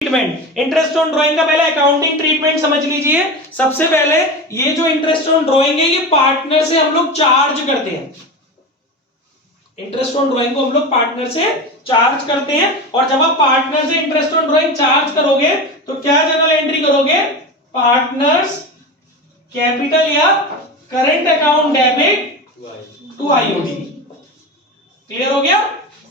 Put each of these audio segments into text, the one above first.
Treatment. Interest on drawing का पहले accounting treatment समझ लीजिए। सबसे पहले ये जो इंटरेस्ट ऑन ड्राइंग है ये पार्टनर से हम लोग चार्ज करते हैं। इंटरेस्ट ऑन ड्राइंग को हम लोग पार्टनर से चार्ज करते हैं, और जब आप पार्टनर से इंटरेस्ट ऑन ड्राइंग चार्ज करोगे तो क्या जर्नल एंट्री करोगे? पार्टनर्स कैपिटल या current account debit to IOD. Clear हो गया?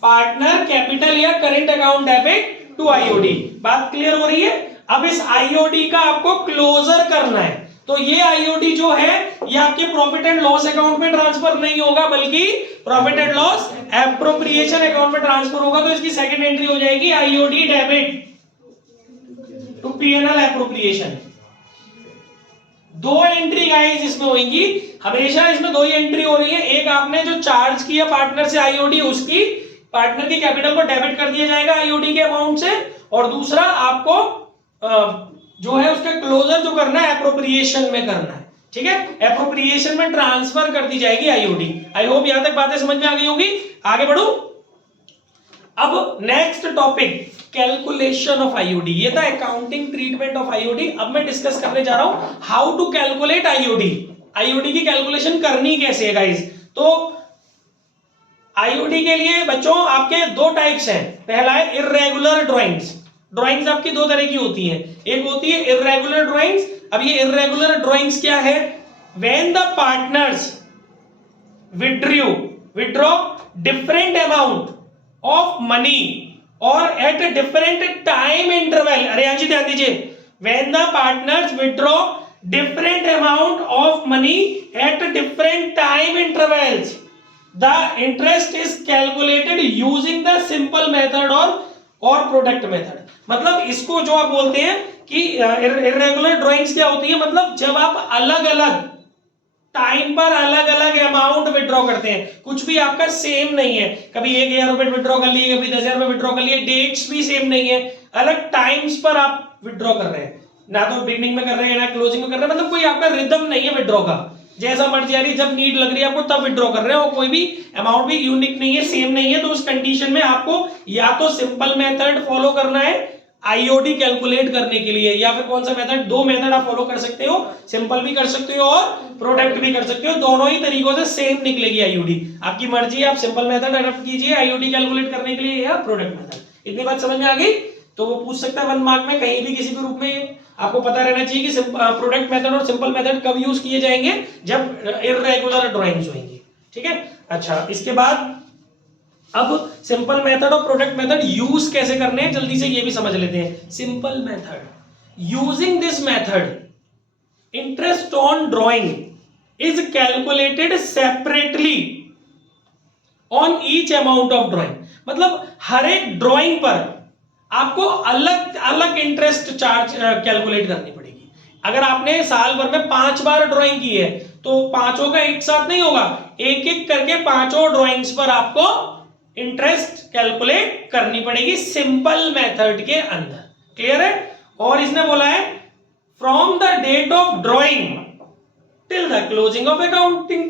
पार्टनर कैपिटल या current account debit to IOD. बात क्लियर हो रही है? अब इस आईओडी का आपको क्लोजर करना है, तो ये आईओडी जो है ये आपके प्रॉफिट एंड लॉस अकाउंट में ट्रांसफर नहीं होगा, बल्कि profit and loss appropriation account में ट्रांसफर होगा। तो इसकी सेकंड एंट्री हो जाएगी IOD debit to PNL appropriation. दो एंट्री गाइस इसमें होगी, हमेशा इसमें दो ही एंट्री हो रही है। एक आपने जो चार्ज किया पार्टनर से आईओडी, उसकी पार्टनर की कैपिटल को डेबिट कर दिया जाएगा आईओडी के अमाउंट से, और दूसरा आपको जो है उसका क्लोजर जो करना है एप्रोप्रिएशन में करना है। ठीक है, एप्रोप्रिएशन में ट्रांसफर कर दी जाएगी आईओडी। आई होप यहां तक बातें समझ में आ गई होगी। आगे बढ़ो। अब next topic calculation of IOD. ये था अकाउंटिंग ट्रीटमेंट ऑफ आईओडी। अब मैं डिस्कस करने जा रहा हूं how to calculate IOD. IOD की कैलकुलेशन करनी कैसे है गाइस? तो आईओडी के लिए बच्चों आपके दो टाइप्स हैं। पहला है इर्रेगुलर ड्राइंग्स। ड्राइंग्स आपकी दो तरह की होती हैं, एक होती है इर्रेगुलर ड्राइंग्स। अब ये इर्रेगुलर ड्राइंग्स क्या है? When the partners withdraw different amount of money और एट डिफरेंट टाइम इंटरवल। अरे यहां ध्यान दीजिए, when the partners withdraw different amount of money at different time intervals, the interest is calculated using the simple method or product method। मतलब इसको जो आप बोलते हैं कि irregular drawings क्या होती है, मतलब जब आप अलग अलग टाइम पर अलग अलग अमाउंट विड्रॉ करते हैं, कुछ भी आपका सेम नहीं है, कभी 1000 रुपए विड्रॉ कर लिए, कभी 10,000 रुपए विड्रॉ कर लिए, डेट्स भी सेम नहीं है, अलग टाइम्स पर आप विड्रॉ कर रहे हैं, ना तो बिगनिंग में कर रहे हैं ना क्लोजिंग में कर रहे हैं, मतलब कोई आपका रिदम नहीं है विड्रॉ का, जैसा मर्जी आ रही, जब नीड लग रही है आपको तब विड्रॉ कर रहे हो, कोई भी अमाउंट भी यूनिक नहीं है, सेम नहीं है। तो उस कंडीशन में आपको या तो सिंपल मेथड फॉलो करना है आईओडी कैलकुलेट करने के लिए, या फिर कौन सा मेथड? दो मेथड आप फॉलो कर सकते हो, सिंपल भी कर सकते हो और प्रोडक्ट भी कर सकते हो, दोनों ही तरीकों से सेम निकलेगी आईओडी। आपकी मर्जी है, आप सिंपल मेथड अडॉप्ट कीजिए आईओडी कैलकुलेट करने के लिए या प्रोडक्ट मेथड। इतनी बात समझ में आ गई? तो वो पूछ सकता है 1 मार्क में कहीं भी किसी भी रूप में। आपको पता रहना चाहिए कि प्रोडक्ट मेथड और सिंपल मेथड कब यूज किए जाएंगे, जब इर्रेगुलर ड्राइंग्स होंगी। ठीक है, अच्छा इसके बाद अब सिंपल मेथड और प्रोडक्ट मेथड यूज कैसे करने हैं जल्दी से ये भी समझ लेते हैं। Simple method, using this method interest on drawing is calculated separately on each amount of drawing. मतलब हर एक ड्राइंग पर आपको अलग अलग इंटरेस्ट चार्ज कैलकुलेट करनी पड़ेगी। अगर आपने साल भर में 5 बार ड्राइंग की है तो पांचों का एक साथ नहीं होगा, एक एक करके पांचों ड्राइंग्स पर आपको इंटरेस्ट कैलकुलेट करनी पड़ेगी सिंपल मेथड के अंदर। क्लियर है? और इसने बोला है from the date of drawing till the closing of accounting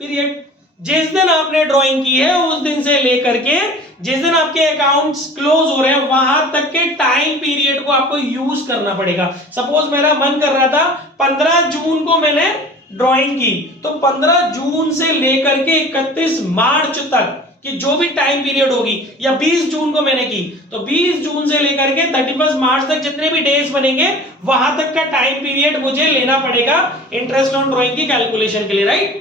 period. जिस दिन आपने ड्राइंग की है उस दिन से लेकर के जिस दिन आपके अकाउंट्स क्लोज हो रहे हैं वहां तक के टाइम पीरियड को आपको यूज करना पड़ेगा। सपोज मेरा मन कर रहा था 15 जून को मैंने ड्राइंग की, तो 15 जून से लेकर के 31 मार्च तक कि जो भी टाइम पीरियड होगी, या 20 जून को मैंने की तो 20 जून से लेकर के 31 मार्च तक जितने भी डेज बनेंगे वहां तक का टाइम पीरियड मुझे लेना पड़ेगा इंटरेस्ट ऑन ड्राइंग की कैलकुलेशन के लिए। राइट?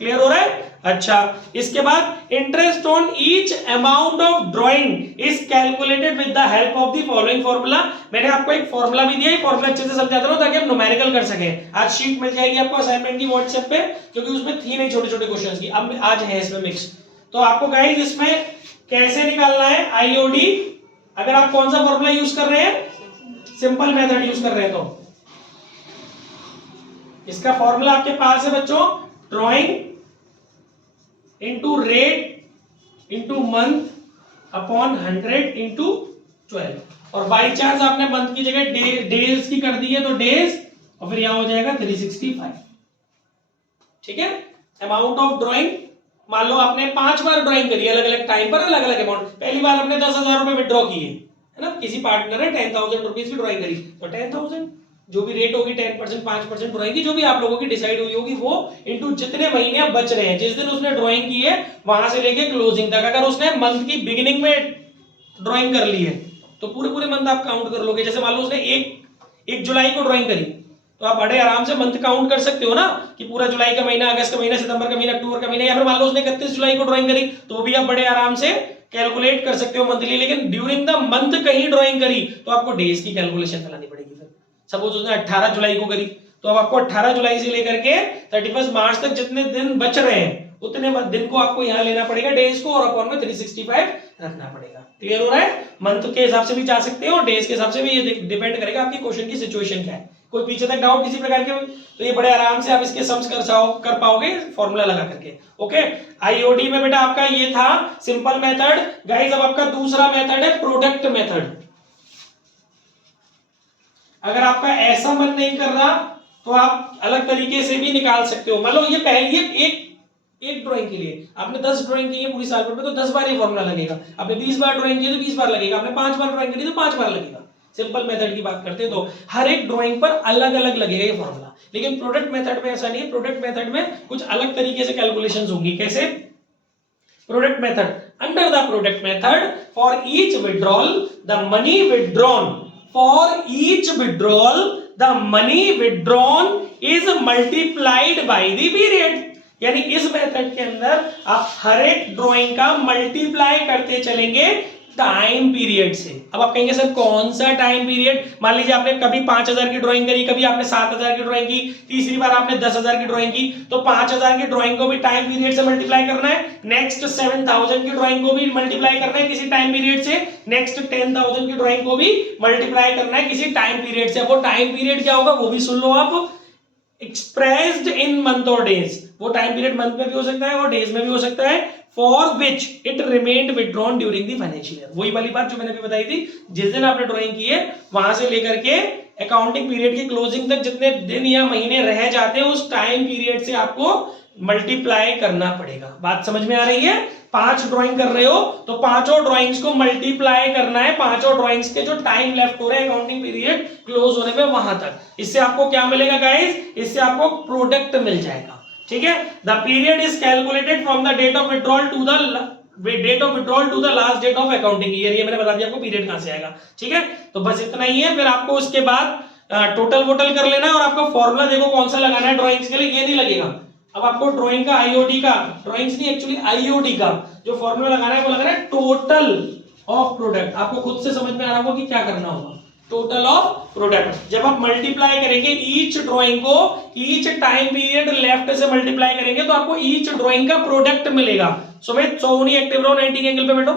क्लियर हो रहा है? अच्छा, इसके बाद interest on each amount of drawing is calculated with the help of the following formula. मैंने आपको एक फॉर्मूला भी दिया है, फॉर्मूला अच्छे से समझाता हूं ताकि आप न्यूमेरिकल कर सकें। आज शीट मिल जाएगी आपको असाइनमेंट की व्हाट्सएप पे, क्योंकि उसमें थी नहीं छोटे छोटे क्वेश्चंस की, अब आज है इसमें मिक्स। तो आपको गाइस इसमें कैसे निकालना है आईओडी, अगर आप कौन सा फॉर्मूला यूज कर रहे हैं, सिंपल मेथड यूज कर रहे हैं, तो इसका फॉर्मूला आपके पास है बच्चों, drawing into rate into month upon 100 into 12। और बाई चांस आपने मंथ की जगह डेज की कर दी है तो डेज, और फिर यहां हो जाएगा 365। ठीक है, अमाउंट ऑफ ड्राइंग, मान लो आपने 5 बार ड्राइंग करी अलग अलग टाइम पर अलग अलग अमाउंट। पहली बार आपने 10,000 रुपए विड्रॉ किए, है ना, किसी पार्टनर है 10,000 रुपीज की ड्राइंग करी तो 10,000 जो भी रेट होगी 10% 5% ड्राइंग की जो भी आप लोगों की डिसाइड हुई होगी वो इनटू जितने महीने अब बच रहे हैं, जिस दिन उसने ड्राइंग की है वहां से लेके क्लोजिंग तक, अगर उसने मंथ की बिगिनिंग में ड्राइंग कर ली है तो पूरे पूरे मंथ आप काउंट कर लोगे। जैसे मान लो उसने एक जुलाई को ड्राइंग करी तो आप बड़े आराम से मंथ काउंट कर सकते हो ना कि पूरा जुलाई का महीना, अगस्त का महीना, सितंबर का महीना, अक्टूबर का महीना, या फिर मान लो उसने 31 जुलाई को ड्राइंग करी तो भी आप बड़े आराम से कैलकुलेट कर सकते हो मंथली। लेकिन ड्यूरिंग द मंथ कहीं ड्राइंग करी तो आपको डेज की कैलकुलेशन करानी पड़ेगी। फिर सपोज उसने 18 जुलाई को करी तो अब आपको 18 जुलाई से लेकर के 31 मार्च तक जितने दिन बच रहे हैं उतने दिन को आपको यहाँ लेना पड़ेगा डेज को, और अपॉन में 365 रखना पड़ेगा। क्लियर हो रहा है? मंथ के हिसाब से भी जा सकते हो और डेज के हिसाब से भी, ये डिपेंड करेगा आपकी क्वेश्चन की सिचुएशन क्या है। कोई पीछे तक डाउट किसी प्रकार के तो ये बड़े आराम से आप इसके सम्स कर पाओगे फॉर्मूला लगा करके। ओके, आईओडी में बेटा आपका ये था सिंपल मेथड। गाइस अब आपका दूसरा मेथड है प्रोडक्ट मेथड। अगर आपका ऐसा मन नहीं कर रहा तो आप अलग तरीके से भी निकाल सकते हो। मान लो ये पहली एक ड्राइंग के लिए आपने 10 ड्राइंग की है पूरी साल भर में तो 10 बार ये फॉर्मूला लगेगा। आपने 20 बार ड्राइंग की है तो 20 बार लगेगा। आपने 5 बार ड्राइंग करी तो 5 बार लगेगा। सिंपल मेथड की बात करते हैं तो हर एक ड्राइंग पर अलग अलग लगेगा ये फॉर्मूला। लेकिन प्रोडक्ट मेथड में ऐसा नहीं है। प्रोडक्ट मेथड में कुछ अलग तरीके से कैलकुलेशंस होंगी। कैसे? Product method, under the product method for each withdrawal the money withdrawn the money withdrawn is multiplied by the period। यानी इस मेथड के अंदर आप हर एक ड्राइंग का मल्टीप्लाई करते चलेंगे टाइम पीरियड से। अब आप कहेंगे सर कौन सा टाइम पीरियड? मान लीजिए आपने कभी 5,000 की ड्राइंग करी, कभी आपने 7,000 की ड्राइंग की, तीसरी बार आपने 10,000 की ड्राइंग की तो 5,000 की ड्राइंग को भी टाइम पीरियड से मल्टीप्लाई करना है। नेक्स्ट 7,000 की ड्राइंग को भी मल्टीप्लाई करना है किसी टाइम पीरियड से। नेक्स्ट 10,000 की ड्राइंग को भी मल्टीप्लाई करना है किसी टाइम पीरियड से। वो टाइम पीरियड क्या होगा वो भी सुन लो आप, एक्सप्रेस्ड इन मंथ और डेज। वो टाइम पीरियड मंथ में भी हो सकता है और डेज में भी हो सकता है। For which it remained withdrawn during the financial year. वही वाली बात जो मैंने अभी बताई थी, जिस दिन आपने ड्राइंग की है वहां से लेकर के अकाउंटिंग पीरियड की क्लोजिंग तक जितने दिन या महीने रह जाते हैं उस टाइम पीरियड से आपको मल्टीप्लाई करना पड़ेगा। बात समझ में आ रही है? 5 ड्राइंग कर रहे हो तो पांचों ड्राइंग्स को मल्टीप्लाई करना है पांचों ड्राइंग्स के जो टाइम लेफ्ट हो रहे हैं अकाउंटिंग पीरियड क्लोज होने में वहां तक। इससे आपको क्या मिलेगा गाइस? इससे आपको प्रोडक्ट मिल जाएगा। ठीक है, the period is calculated from the date of withdrawal to the last date of accounting year. ये मैंने बता दिया आपको पीरियड कहां से आएगा। ठीक है, तो बस इतना ही है। फिर आपको उसके बाद टोटल वोटल कर लेना है और आपका फॉर्मूला देखो कौन सा लगाना है ड्राइंग्स के लिए। ये नहीं लगेगा अब आपको ड्राइंग का आईओडी का, ड्राइंग्स नहीं एक्चुअली आईओडी का जो फॉर्मूला लगाना है वो लगाना है टोटल ऑफ प्रोडक्ट। आपको खुद से समझ में आ रहा होगा कि क्या करना होगा। टोटल ऑफ प्रोडक्ट जब आप मल्टीप्लाई करेंगे ईच ड्राइंग को ईच टाइम पीरियड लेफ्ट से मल्टीप्लाई करेंगे तो आपको ईच ड्राइंग का प्रोडक्ट मिलेगा। सुमित सोनी एक्टिव रहो, 90 एंगल पे बैठो,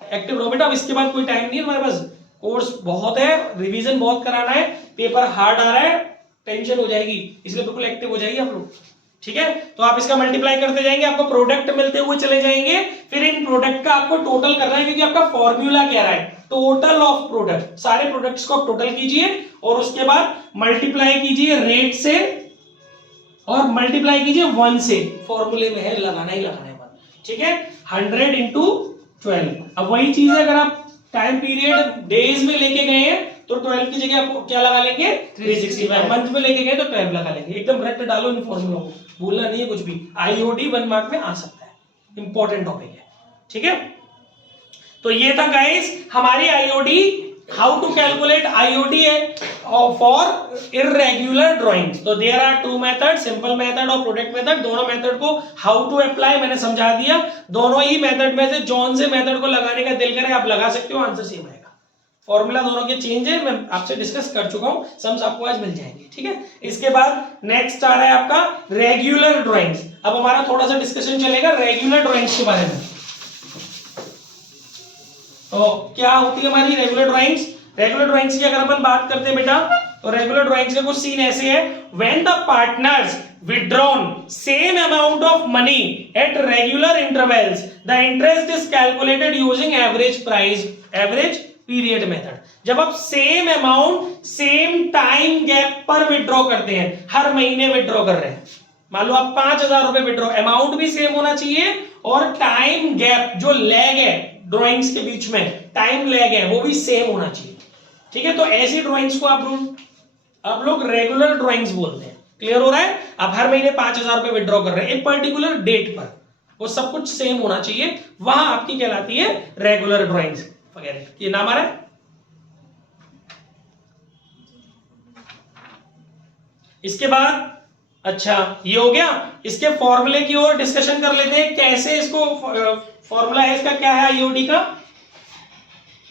एक्टिव रहो बेटा। अब इसके बाद कोई टाइम नहीं है हमारे पास, कोर्स बहुत है, रिवीजन बहुत कराना है, पेपर हार्ड आ रहा है, टेंशन हो जाएगी, इसलिए बिल्कुल एक्टिव हो जाइए आप लोग। ठीक है, तो आप इसका मल्टीप्लाई करते जाएंगे, आपको प्रोडक्ट मिलते हुए चले जाएंगे। फिर इन प्रोडक्ट का आपको टोटल करना है क्योंकि आपका फॉर्मूला क्या रहा है टोटल ऑफ प्रोडक्ट। सारे प्रोडक्ट्स को आप टोटल कीजिए और उसके बाद मल्टीप्लाई कीजिए रेट से और मल्टीप्लाई कीजिए 1 से। फॉर्मूले में है लगाना ही लगाना है 1। ठीक है, 100 इंटू 12। अब वही चीज है अगर आप टाइम पीरियड डेज में लेके गए हैं तो 12 की जगह आपको क्या लगा लेंगे 365। मंथ में लेके गए तो 12 लगा लेंगे। एकदम रट डालो इन फॉर्मूलों को, भूलना नहीं है कुछ भी। आईओडी 1 मार्क में आ सकता है, इंपॉर्टेंट टॉपिक है। ठीक है, तो ये था गाइस हमारी IOD, how to calculate IOD for irregular drawings. तो there are 2 method, simple method और प्रोडक्ट मेथड। दोनों मेथड को हाउ टू अप्लाई मैंने समझा दिया। दोनों ही मेथड में से जौन से मेथड को लगाने का दिल करे आप लगा सकते हो, आंसर सेम आएगा। फॉर्मूला दोनों के चेंज है, मैं आपसे डिस्कस कर चुका हूं, सम्स आपको आज मिल जाएंगे। ठीक है, इसके बाद नेक्स्ट आ रहा है आपका रेगुलर ड्राइंग्स। अब हमारा थोड़ा सा डिस्कशन चलेगा रेगुलर ड्राइंग्स के बारे में। तो क्या होती है हमारी रेगुलर ड्राइंग्स? रेगुलर ड्राइंग्स की अगर अपन बात करते हैं बेटा तो रेगुलर ड्राइंग्स के कुछ सीन ऐसे है। When the partners withdrawn same amount of money at regular intervals, the interest is calculated using average period method। जब आप same amount same time gap पर विड्रॉ करते हैं, हर महीने विड्रॉ कर रहे हैं, मान लो आप 5,000 रुपए विड्रॉ, अमाउंट भी सेम होना चाहिए और टाइम गैप जो लैग है ड्राइंग्स के बीच में टाइम लैग है वो भी सेम होना चाहिए, ठीक है। तो ऐसी ड्राइंग्स को आप लोग रेगुलर ड्राइंग्स बोलते हैं। क्लियर हो रहा है? आप हर महीने 5,000 रुपए विड्रॉ कर रहे हैं एक पर्टिकुलर डेट पर, वो सब कुछ सेम होना चाहिए, वहां आपकी कहलाती है रेगुलर ड्राइंग्स वगैरह। ये नाम आ रहा है? इसके बाद अच्छा ये हो गया, इसके फॉर्मूले की ओर डिस्कशन कर लेते हैं, कैसे इसको फॉर्मूला है इसका क्या है आईओडी का।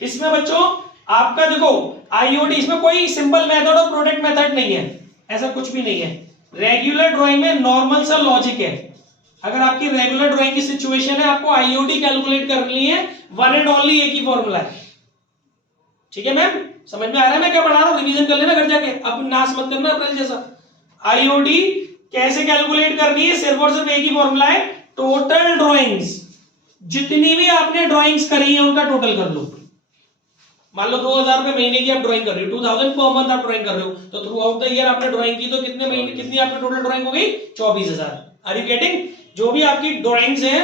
इसमें बच्चों आपका देखो आईओडी, इसमें कोई सिंपल मेथड और प्रोडक्ट मेथड नहीं है, ऐसा कुछ भी नहीं है। रेगुलर ड्राइंग में नॉर्मल सा लॉजिक है। अगर आपकी रेगुलर ड्राइंग की सिचुएशन है, आपको आईओडी कैलकुलेट करनी है, वन एंड ओनली एक ही फॉर्मूला है, ठीक है मैम? समझ में आ रहा है मैं क्या पढ़ा रहा हूं? रिवीजन कर लेना घर जाके, अब नाश मत करना अप्रैल जैसा। आईओडी कैसे कैलकुलेट करनी है? सिर्फ और सिर्फ एक ही फॉर्मूला है, टोटल ड्राइंग्स, जितनी भी आपने ड्राइंग्स करी है उनका टोटल कर लो। मान लो 2,000 रुपए महीने की आप ड्राइंग कर रहे हो, 2,000 पर मंथ आप ड्राइंग कर रहे हो, तो थ्रू आउट द ईयर आपने ड्राइंग की तो कितने महीने, कितनी आपकी टोटल ड्राइंग हो गई? 24,000। Are you getting? जो भी आपकी ड्राइंग्स हैं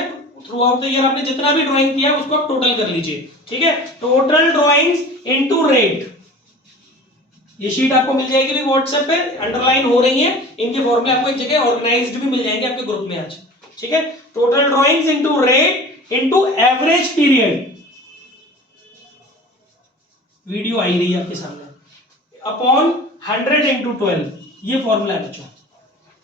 थ्रू आउट द ईयर आपने जितना भी ड्राइंग किया उसको आप टोटल कर लीजिए, ठीक है। टोटल ड्राइंग्स इनटू रेट, ये शीट आपको मिल जाएगी भी व्हाट्सएप पे, अंडरलाइन हो रही है, इनके फॉर्मूले आपको एक जगह ऑर्गेनाइज्ड भी मिल जाएंगे आपके ग्रुप में आज, ठीक है। Total drawings into rate into average period, video आई रही है आपके सामने, अपॉन 100 इनटू 12, ये फॉर्मूला है बच्चों।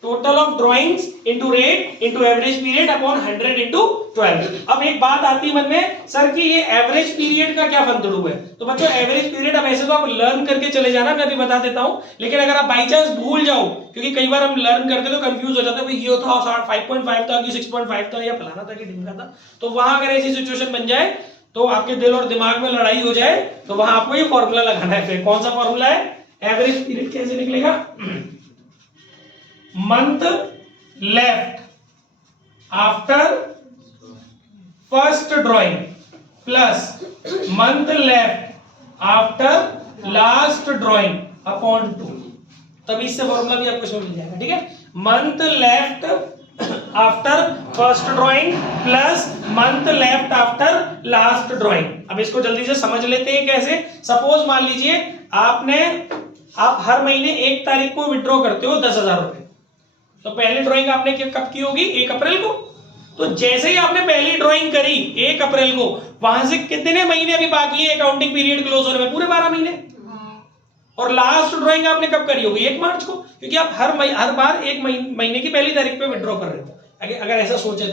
Total of drawings into rate into average period upon 100 into 12। अब एक बात आती है मन में, सर कि ये एवरेज पीरियड का क्या फंतड़ू है? तो बच्चों एवरेज पीरियड अब ऐसे तो आप लर्न करके चले जाना, मैं अभी बता देता हूं, लेकिन अगर आप बाई चांस भूल जाओ, क्योंकि कई बार हम लर्न करते तो कंफ्यूज हो जाता है, ये था 5.5 था कि 6.5 था या फलाना था कि ढिमका था, तो वहां अगर ऐसी सिचुएशन बन जाए तो आपके दिल और दिमाग में लड़ाई हो जाए, तो वहां आपको ये फॉर्मूला लगाना है। फिर कौन सा फॉर्मूला है? एवरेज पीरियड कैसे निकलेगा? Month left after first drawing plus month left after last drawing upon 2, तभी इससे फॉर्मूला भी आपको समझ मिल जाएगा, ठीक है। Month left after first drawing plus month left after last drawing. अब इसको जल्दी से समझ लेते हैं कैसे। सपोज मान लीजिए आप हर महीने 1 तारीख को विड्रॉ करते हो 10,000 रुपए, तो पहली ड्राइंग आपने कब की होगी? 1 अप्रैल को। तो जैसे ही आपने पहली ड्राइंग करी 1 अप्रैल को, वहां से कितने महीने अभी बाकी है अकाउंटिंग पीरियड क्लोज होने में? पूरे 12 महीने। और लास्ट ड्राइंग आपने कब करी होगी? 1 मार्च को, क्योंकि आप हर बार 1 महीने की पहली तारीख पे विड्रॉ कर रहे हो, अगर ऐसा सोचे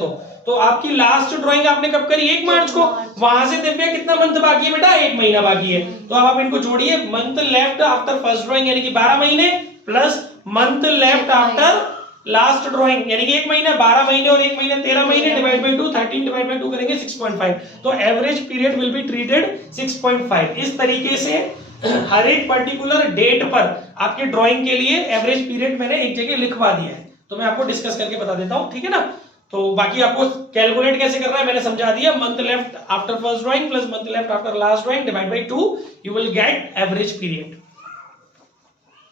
तो आपकी लास्ट ड्राइंग आपने कब करी? 1 मार्च को। वहां से दिव्या कितना मंथ बाकी है बेटा? 1 महीना बाकी है। तो अब आप इनको जोड़िए, month left after first drawing यानी कि 12 महीने plus month left after last drawing यानी कि 1 महीना, 12 महीने और 1 महीना 13 महीने, डिवाइड बाय 2, 13 डिवाइड बाय 2 करेंगे 6.5, तो average period will be treated 6.5। इस तरीके से हर एक पर्टिकुलर डेट पर आपके ड्राइंग के लिए एवरेज पीरियड मैंने एक जगह लिखवा दिया है, तो मैं आपको डिस्कस करके बता देता हूं, ठीक है ना। तो बाकी आपको कैलकुलेट कैसे करना है मैंने समझा दिया। Month left after first drawing plus month left after last drawing divide by 2, you will get average period.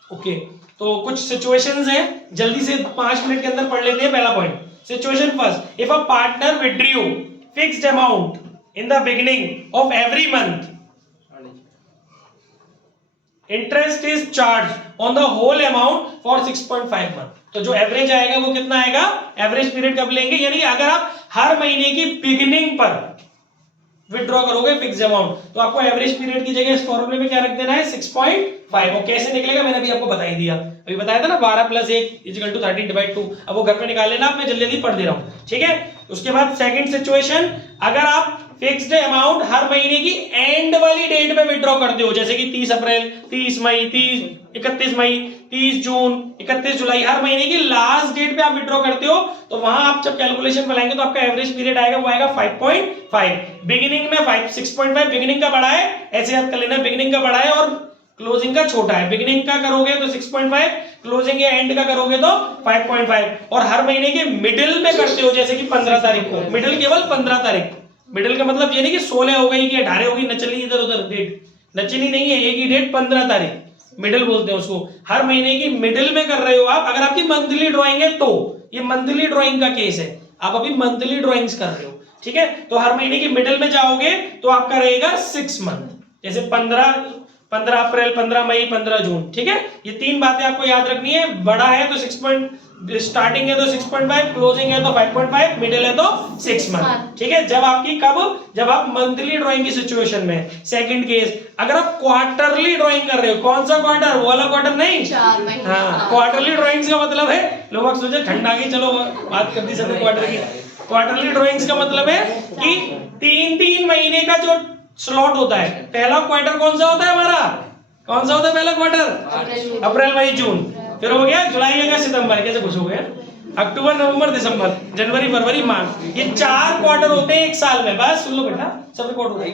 Okay, तो कुछ सिचुएशंस हैं, जल्दी से 5 मिनट के अंदर पढ़ लेते हैं। पहला point, situation first, if a partner withdrew fixed amount in the beginning of every month, interest is charge on the whole amount for 6.5 month. तो जो एवरेज आएगा वो कितना आएगा? एवरेज पीरियड कब लेंगे? यानी अगर आप हर महीने की बिगिनिंग पर विड्रॉ करोगे फिक्स अमाउंट, तो आपको एवरेज पीरियड की जगह इस फॉर्मूले में क्या रख देना है? 6.5। और कैसे निकलेगा मैंने अभी आपको बता ही दिया, अभी बताया था ना, 12 + 1 = 13 / 2। अब वो घर पे निकाल लेना, मैं जल्दी जल्दी पढ़ दे रहा हूं, ठीक है। उसके बाद सेकंड सिचुएशन, अगर आप फिक्स्ड अमाउंट हर महीने की एंड वाली डेट पे विड्रॉ करते हो, जैसे कि 30 अप्रैल, 30 मई, 31 मई, 30 जून, 31 जुलाई, हर महीने की लास्ट डेट पे आप विड्रॉ करते हो, तो वहां आप जब कैलकुलेशन बनाएंगे तो आपका एवरेज पीरियड आएगा, वो आएगा 5.5। बिगिनिंग में 6.5 बिगिनिंग का बड़ा है, ऐसे याद कर लेना, बिगिनिंग का बड़ा है और क्लोजिंग का छोटा है। बिगिनिंग का करोगे तो 6.5, क्लोजिंग या एंड का करोगे तो 5.5। और हर महीने के मिडिल में करते हो, जैसे कि 15 तारीख को, मिडिल केवल 15 तारीख। मिडिल का मतलब ये नहीं कि 16 हो गई कि 18 होगी, नचली इधर उधर डेट, नचली नहीं है, एक ही डेट 15 तारीख, मिडिल बोलते हैं उसको। हर महीने की मिडिल में कर रहे हो आप। अगर आपकी मंथली ड्राइंग है तो ये मंथली ड्राइंग का केस है, आप अभी मंथली ड्राइंग्स कर रहे हो, ठीक है, तो हर महीने की मिडिल में जाओगे तो आपका रहेगा 6 मंथ, जैसे 15 अप्रैल, 15 मई, 15 जून। ठीक है, ये 3 बातें आपको याद रखनी है। बड़ा है तो 6 स्टार्टिंग है तो 6.5, क्लोजिंग है तो 5.5, मिडिल है तो 6 मंथ। ठीक है, जब आपकी जब आप मंथली ड्राइंग की सिचुएशन में। सेकंड केस, अगर आप क्वार्टरली ड्राइंग कर रहे हो, कौन सा क्वार्टर, वो वाला क्वार्टर नहीं, 4 महीने। हाँ, क्वार्टरली ड्राइंग्स का मतलब है, लोग सोचे ठंड आ गई, चलो बात कर दी सबने क्वार्टर की। क्वार्टरली ड्राइंग्स का मतलब है कि 3-3 महीने का जो स्लॉट होता है। पहला क्वार्टर कौन सा होता है हमारा, कौन सा होता है पहला क्वार्टर, अप्रैल मई जून, फिर हो गया जुलाई अगस्त सितंबर, कैसे कुछ हो गया, अक्टूबर नवंबर दिसंबर जनवरी फरवरी मार्च, ये 4 क्वार्टर होते हैं एक साल में। बस सुन लो बेटा, सब रिकॉर्ड होता है,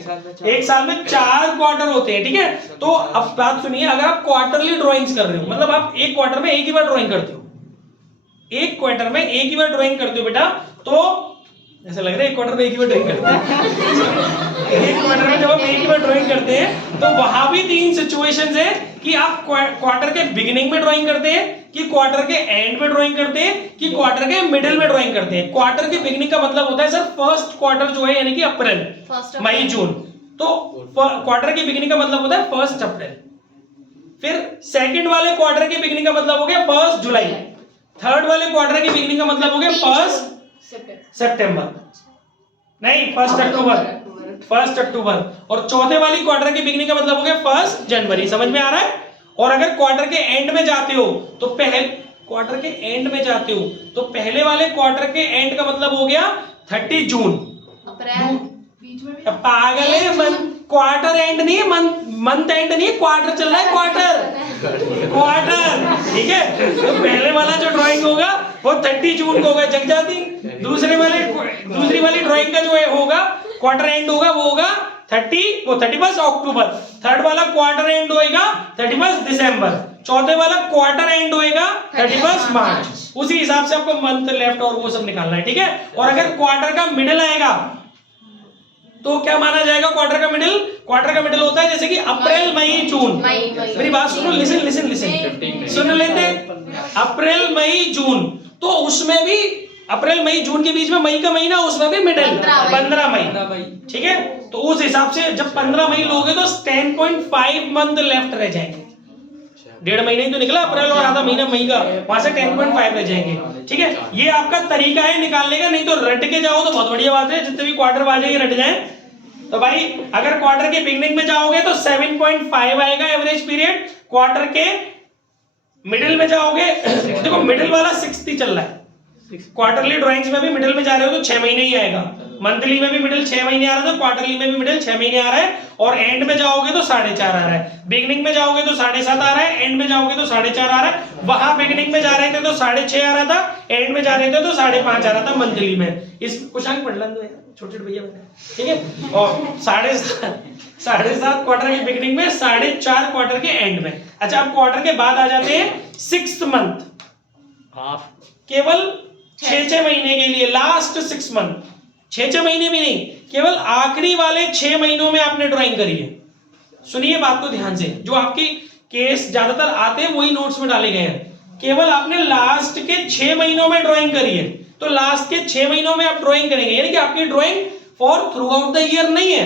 एक साल में 4 क्वार्टर होते हैं। ठीक है, तो अब बात सुनिए, अगर आप क्वार्टरली ड्राइंग्स कर रहे हो, मतलब आप एक क्वार्टर में एक ही बार ड्राइंग करते हो, एक क्वार्टर में एक ही बार ड्राइंग करते हो बेटा, तो ऐसा लग रहा है एक क्वार्टर में एक ही बार ड्राइंग करते हैं एक क्वार्टर में जब आप एक ही बार ड्राइंग करते हैं तो वहां भी 3 सिचुएशंस है कि आप क्वार्टर के बिगिनिंग में ड्राइंग करते हैं, कि क्वार्टर के एंड में ड्राइंग करते हैं, कि क्वार्टर के मिडिल में ड्राइंग करते हैं। क्वार्टर के बिगिनिंग का मतलब होता है सर फर्स्ट क्वार्टर जो है, यानी कि अप्रैल मई जून, तो क्वार्टर के बिगिनिंग का मतलब होता है 1 अप्रैल। फिर सेकंड वाले क्वार्टर के बिगिनिंग का मतलब हो गया 1 जुलाई, थर्ड वाले क्वार्टर के बिगिनिंग का मतलब हो गया 1 सितंबर, नहीं 1 अक्टूबर, और चौथे वाली क्वार्टर के बिगिनिंग का मतलब हो गया 1 जनवरी। समझ में आ रहा है? और अगर क्वार्टर के एंड में जाते हो तो पहले वाले क्वार्टर के एंड का मतलब हो गया 30 जून। अप्रैल बीच में भी पागल है, क्वार्टर एंड नहीं है, मंथ एंड नहीं है, क्वार्टर चल रहा है, क्वार्टर। ठीक है, तो पहले वाला जो ड्राइंग होगा वो 30 जून को होगा, जग जाती। दूसरी वाली ड्राइंग का जो है होगा क्वार्टर एंड होगा, वो होगा 31 अक्टूबर। थर्ड वाला क्वार्टर एंड होएगा 31 दिसंबर। चौथे वाला क्वार्टर एंड होएगा 31 मार्च। उसी हिसाब से आपको मंथ लेफ्ट और वो सब निकालना है। ठीक है, और अगर क्वार्टर का मिडिल आएगा तो क्या माना जाएगा? क्वार्टर का मिडिल होता है जैसे कि अप्रैल मई जून। मेरी बात सुनो, लिसन सुन लेते। अप्रैल मई जून, तो उसमें भी अप्रैल मई जून के बीच में मई का महीना, उसमें भी मिडिल 15 मई। ठीक है, तो उस हिसाब से जब 15 मई लोगे तो 10.5 मंथ लेफ्ट रह जाएंगे। 1.5 महीने ही तो निकला अप्रैल और आधा महीना मई का, वहां से 10.5 रह जाएंगे। ठीक है, ये आपका तरीका है निकालने का, नहीं तो रट के जाओ तो बहुत बढ़िया बात है, जितने भी क्वार्टर बाजेंगे रट जाए। तो भाई अगर क्वार्टर के बिगनिंग में जाओगे तो 7.5 आएगा एवरेज पीरियड, क्वार्टर के मिडिल में जाओगे देखो मिडिल वाला 60 चल रहा है, क्वार्टरली ड्राइंग्स में भी मिडिल में जा रहे हो तो 6 महीने ही आएगा, मंथली में भी मिडिल 6 महीने आ रहा है, तो क्वार्टरली में भी मिडिल 6 महीने आ रहा है, और एंड में जाओगे तो 4.5 आ रहा है। बिगिनिंग में जाओगे तो 7.5 आ रहा है, एंड में जाओगे तो 4.5 आ रहा है। वहां बिगिनिंग में जा रहे थे तो 6.5 आ रहा था, एंड में जा रहे थे तो 5.5 आ रहा था मंथली में। इस कुछ अंक पढ़ लो छोटे भैया, ठीक है, और 7.5 क्वार्टर के बिगिनिंग में, 4.5 क्वार्टर के एंड में। अच्छा, अब क्वार्टर के बाद आ जाते हैं 6th मंथ, केवल 6 महीने के लिए, लास्ट 6 मंथ, 6 महीने भी नहीं, केवल आखिरी वाले 6 महीनों में आपने ड्राइंग करी है। सुनिए बात को ध्यान से, जो आपकी केस ज्यादातर आते हैं वही नोट्स में डाले गए हैं। केवल आपने लास्ट के 6 महीनों में ड्राइंग करी है, तो लास्ट के 6 महीनों में आप ड्राइंग करेंगे, यानी कि आपकी drawing for through out the year नहीं है,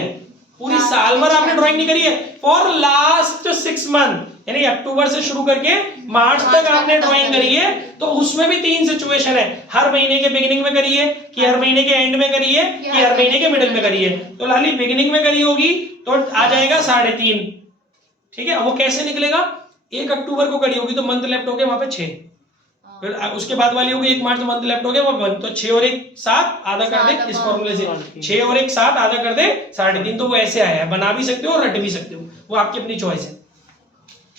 पूरी साल भर आपने ड्राइंग नहीं करी है, फॉर लास्ट 6 मंथ, यानी अक्टूबर से शुरू करके मार्च तक आपने ड्राइंग करी है। तो उसमें भी 3 सिचुएशन है, हर महीने के बिगिनिंग में करी है, कि हर महीने के एंड में करी है, कि हर महीने के मिडिल में करी है। तो लाली बिगिनिंग में करी होगी तो आ जाएगा 3.5। ठीक है, वो कैसे निकलेगा? 1 अक्टूबर को करी होगी तो मंथ लेफ्ट हो गए वहां पे 6, फिर उसके बाद वाली होगी 1 मार्च, मंथ लेफ्ट हो गया वो 1, तो 6 और 1 7 आधा कर दे, इस फॉर्मूले से 6 और 1 7 आधा कर दे 3.5। तो वो ऐसे आया है, बना भी सकते हो और रट भी सकते हो, वो आपकी अपनी चॉइस है।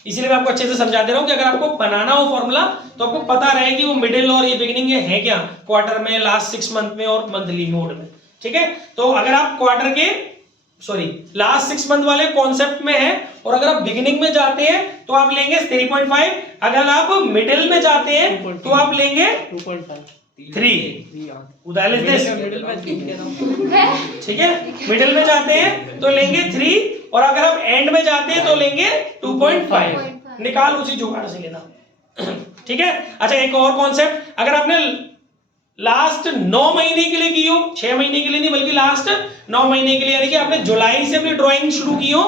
इसीलिए मैं आपको अच्छे से समझा दे रहा हूं कि अगर आपको बनाना हो फॉर्मूला तो आपको पता रहे कि वो मिडिल और ये बिगिनिंग है क्या, क्वार्टर में, लास्ट 6 मंथ में और मंथली मोड में। ठीक है, तो अगर आप क्वार्टर के लास्ट 6 मंथ वाले कॉन्सेप्ट में है, और अगर आप बिगिनिंग में जाते हैं तो आप लेंगे 3.5, अगर आप मिडिल में जाते हैं तो आप लेंगे 3। उदाहरण ठीक है, मिडिल में जाते हैं तो लेंगे 3, और अगर आप एंड में जाते हैं तो लेंगे 2.5। निकाल उसी जुगाड़ से लेना। ठीक है, अच्छा एक और कॉन्सेप्ट, अगर आपने लास्ट 9 महीने के लिए की हो, 6 महीने के लिए नहीं बल्कि लास्ट 9 महीने के लिए, यानी कि आपने जुलाई से अपनी ड्राइंग शुरू की हो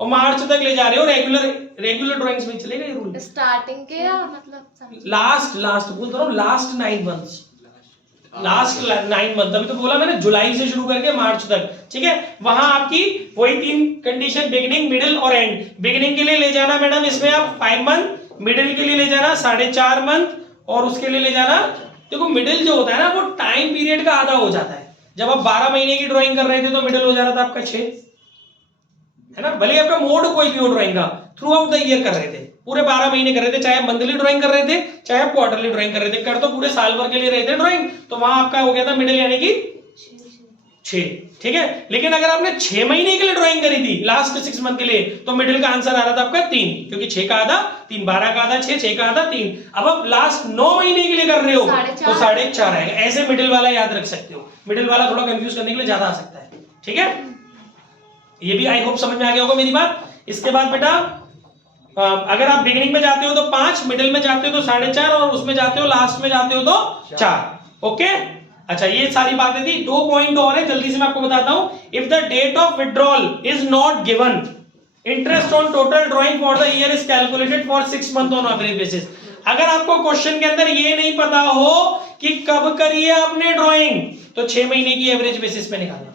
और मार्च तक ले जा रहे हो, रेगुलर ड्राइंग्स में चलेगा ये रूल। स्टार्टिंग के या मतलब लास्ट बोल रहा हूँ, लास्ट 9 मंथ्स, लास्ट 9 मंथ, अभी तो बोला मैंने जुलाई से शुरू करके मार्च तक, ठीक है। वहां आपकी वही 3 कंडीशन, बिगिनिंग मिडिल और एंड। बिगिनिंग के लिए ले जाना मैडम इसमें आप 5 मंथ, मिडिल के लिए ले जाना 4.5 मंथ और उसके लिए ले जाना, देखो मिडिल जो होता है ना वो टाइम पीरियड का आधा हो जाता है। जब आप 12 महीने की ड्राइंग कर रहे थे तो मिडिल हो जा रहा था आपका 6, है ना, भले आपका मोड कोई भी हो ड्राइंग का, थ्रू आउट द ईयर कर रहे थे, पूरे 12 महीने कर रहे थे, चाहे आप मंथली ड्राइंग कर रहे थे चाहे आप क्वार्टरली ड्राइंग कर रहे थे, कर तो पूरे साल भर के लिए रहे थे ड्राइंग, तो वहां आपका हो गया था मिडिल यानी कि 6, ठीक है। लेकिन अगर आपने 6 महीने के लिए ड्राइंग करी थी लास्ट 6 मंथ के लिए, तो मिडिल का आंसर आ रहा था आपका 3, क्योंकि 6 का आधा 3, 12 का आधा 6 का आधा 3। अब आप लास्ट 9 महीने के लिए कर रहे हो तो 4.5 आएगा। ऐसे मिडिल वाला याद रख सकते हो, मिडिल वाला थोड़ा कंफ्यूज करने के लिए ज्यादा आ सकता है, ठीक है। ये भी आई होप समझ में आ गया होगा मेरी बात। इसके बाद बेटा अगर आप बिगिनिंग में जाते हो तो 5, मिडिल में जाते हो तो 4.5 और उसमें जाते हो लास्ट में जाते हो तो 4। ओके, अच्छा ये सारी बातें थी। 2 पॉइंट और है, जल्दी से मैं आपको बताता हूं। If the date of withdrawal is not given, interest on total drawing for the year is calculated for 6 month on average basis. अगर आपको क्वेश्चन के अंदर ये नहीं पता हो कि कब करी है आपने ड्राइंग, तो 6 महीने की एवरेज बेसिस पे निकालना,